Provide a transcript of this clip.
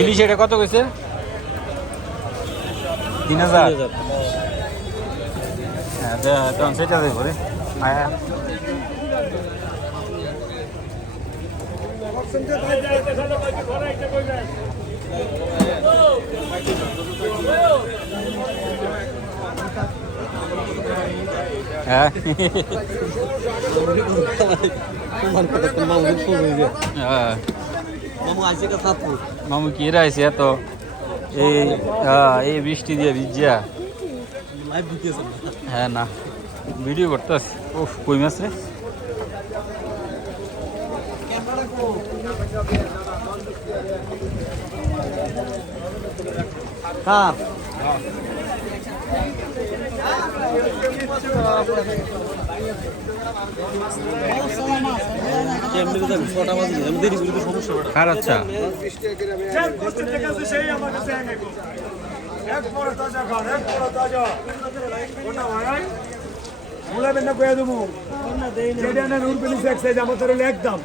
ইলিশ এটা কত কইছে? 3000। হ্যাঁ তখন সেটা দেবো রে। হ্যাঁ হ্যাঁ মামু কি রাইছে এত এই বৃষ্টি দিয়ে ভিজিয়া? হ্যাঁ না ভিডিও করতেছ। ওহ কই মাছ রে? কার কার? আচ্ছা একদম